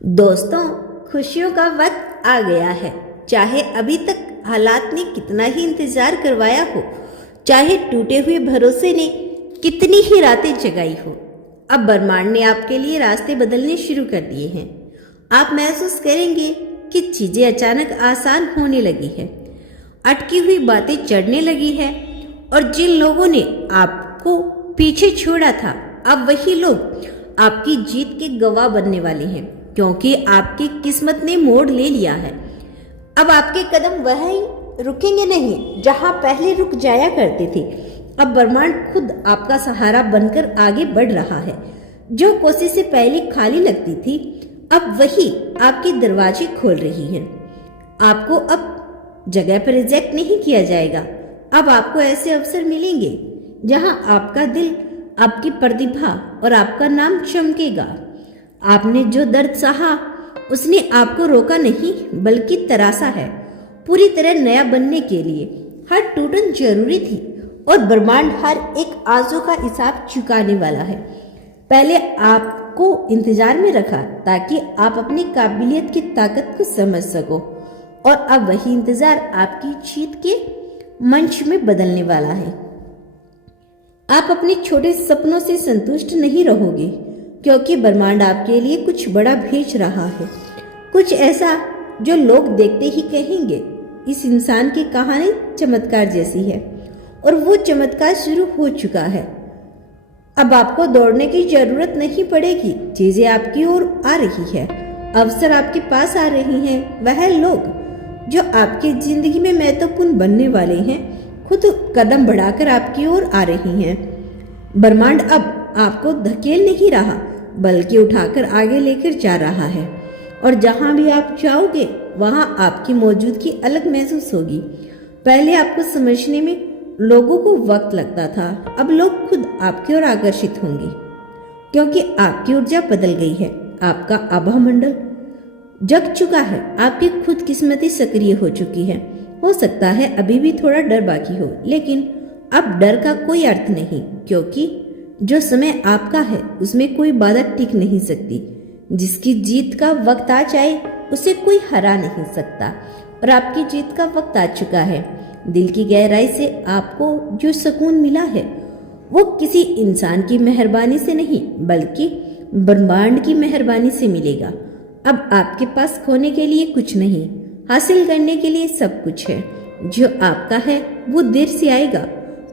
दोस्तों, खुशियों का वक्त आ गया है। चाहे अभी तक हालात ने कितना ही इंतजार करवाया हो, चाहे टूटे हुए भरोसे ने कितनी ही रातें जगाई हो, अब ब्रह्मांड ने आपके लिए रास्ते बदलने शुरू कर दिए हैं। आप महसूस करेंगे कि चीजें अचानक आसान होने लगी है, अटकी हुई बातें चढ़ने लगी है और जिन लोगों ने आपको पीछे छोड़ा था, अब वही लोग आपकी जीत के गवाह बनने वाले हैं, क्योंकि आपकी किस्मत ने मोड़ ले लिया है। अब आपके कदम वहीं रुकेंगे नहीं जहां पहले रुक जाया करते थे। अब ब्रह्मांड खुद आपका सहारा बनकर आगे बढ़ रहा है। जो कोशिशें पहले खाली लगती थी, अब वही आपके दरवाजे खोल रही है। आपको अब जगह पर रिजेक्ट नहीं किया जाएगा। अब आपको ऐसे अवसर मिलेंगे जहां आपका दिल, आपकी प्रतिभा और आपका नाम चमकेगा। आपने जो दर्द सहा, उसने आपको रोका नहीं बल्कि तरासा है। पूरी तरह नया बनने के लिए हर टूटन जरूरी थी और ब्रह्मांड हर एक आंसू का हिसाब चुकाने वाला है। पहले आपको इंतजार में रखा ताकि आप अपनी काबिलियत की ताकत को समझ सको, और अब वही इंतजार आपकी जीत के मंच में बदलने वाला है। आप अपने छोटे सपनों से संतुष्ट नहीं रहोगे, क्योंकि ब्रह्मांड आपके लिए कुछ बड़ा भेज रहा है। कुछ ऐसा जो लोग देखते ही कहेंगे, इस इंसान की कहानी चमत्कार जैसी है, और वो चमत्कार शुरू हो चुका है। अब आपको दौड़ने की जरूरत नहीं पड़ेगी, चीजें आपकी ओर आ रही है, अवसर आपके पास आ रही हैं। वह लोग जो आपकी जिंदगी में महत्वपूर्ण बनने वाले हैं, खुद कदम बढ़ाकर आपकी ओर आ रही हैं। ब्रह्मांड अब आपको धकेल नहीं रहा बल्कि उठाकर आगे लेकर जा रहा है, और जहां भी आप जाओगे वहां आपकी मौजूदगी अलग महसूस होगी। पहले आपको समझने में लोगों को वक्त लगता था, अब लोग खुद आपकी ओर आकर्षित होंगे, क्योंकि आपकी ऊर्जा बदल गई है। आपका आभा मंडल जग चुका है, आपकी खुद किस्मती सक्रिय हो चुकी है। हो सकता है अभी भी थोड़ा डर बाकी हो, लेकिन अब डर का कोई अर्थ नहीं, क्योंकि जो समय आपका है उसमें कोई बाधा टिक नहीं सकती। जिसकी जीत का वक्त आ जाए उसे कोई हरा नहीं सकता, और आपकी जीत का वक्त आ चुका है। दिल की गहराई से आपको जो सुकून मिला है, वो किसी इंसान की मेहरबानी से नहीं बल्कि ब्रह्मांड की मेहरबानी से मिलेगा। अब आपके पास खोने के लिए कुछ नहीं, हासिल करने के लिए सब कुछ है। जो आपका है वो देर से आएगा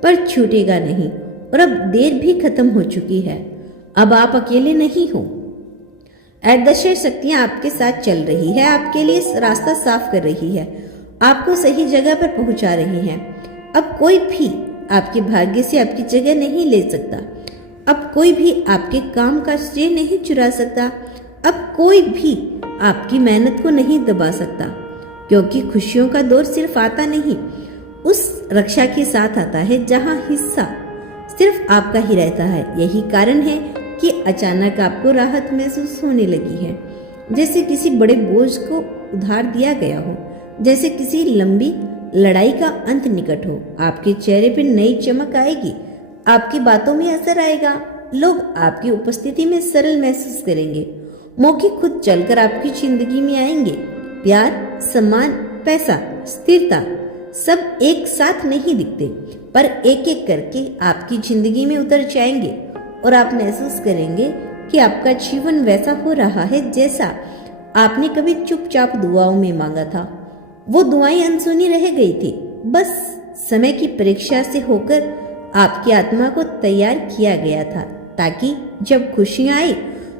पर छूटेगा नहीं, और अब देर भी खत्म हो चुकी है। अब आप अकेले नहीं हो। अदृश्य शक्तियां आपके साथ चल रही है, आपके लिए रास्ता साफ कर रही है, आपको सही जगह पर पहुंचा रही है। अब कोई भी आपके भाग्य से आपकी जगह नहीं ले सकता। अब कोई भी आपके काम का श्रेय नहीं चुरा सकता। अब कोई भी आपकी मेहनत को नहीं दबा सकता, क्योंकि खुशियों का दौर सिर्फ आता नहीं, उस रक्षा के साथ आता है जहां हिस्सा सिर्फ आपका ही रहता है। यही कारण है कि अचानक आपको राहत महसूस होने लगी है, जैसे किसी बड़े बोझ को उधार दिया गया हो, जैसे किसी लंबी लड़ाई का अंत निकट हो। आपके चेहरे पर नई चमक आएगी, आपकी बातों में असर आएगा, लोग आपकी उपस्थिति में सरल महसूस करेंगे। मौके खुद चलकर आपकी जिंदगी में आएंगे। प्यार, सम्मान, पैसा, स्थिरता सब एक साथ नहीं दिखते, पर एक एक करके आपकी जिंदगी में उतर जाएंगे, और आप महसूस करेंगे कि आपका जीवन वैसा हो रहा है जैसा आपने कभी चुपचाप दुआओं में मांगा था। वो दुआएं अनसुनी रह गई थी, बस समय की परीक्षा से होकर आपकी आत्मा को तैयार किया गया था, ताकि जब खुशियां आई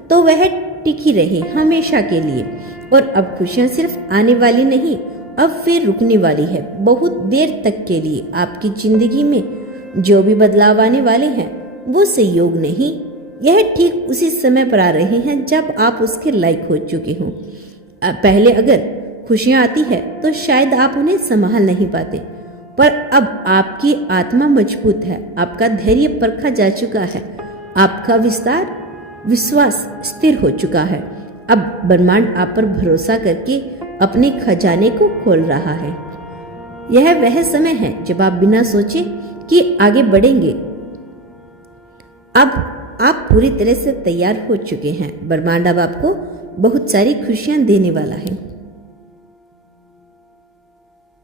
तो वह टिकी रहे हमेशा के लिए। और अब खुशियां सिर्फ आने वाली नहीं, अब फिर रुकने वाली है, बहुत देर तक के लिए। आपकी जिंदगी में जो भी बदलाव आने वाले हैं वो संयोग नहीं, यह ठीक उसी समय पर आ रहे हैं जब आप उसके लायक हो चुके हों। पहले अगर खुशियां आती है तो शायद आप उन्हें संभाल नहीं पाते, पर अब आपकी आत्मा मजबूत है, आपका धैर्य परखा जा चुका है, आपका विश्वास स्थिर हो चुका है। अब ब्रह्मांड आप पर भरोसा करके अपने खजाने को खोल रहा है। यह वह समय है जब आप बिना सोचे कि आगे बढ़ेंगे। अब आप पूरी तरह से तैयार हो चुके हैं। ब्रह्मांड अब आपको बहुत सारी खुशियाँ देने वाला है।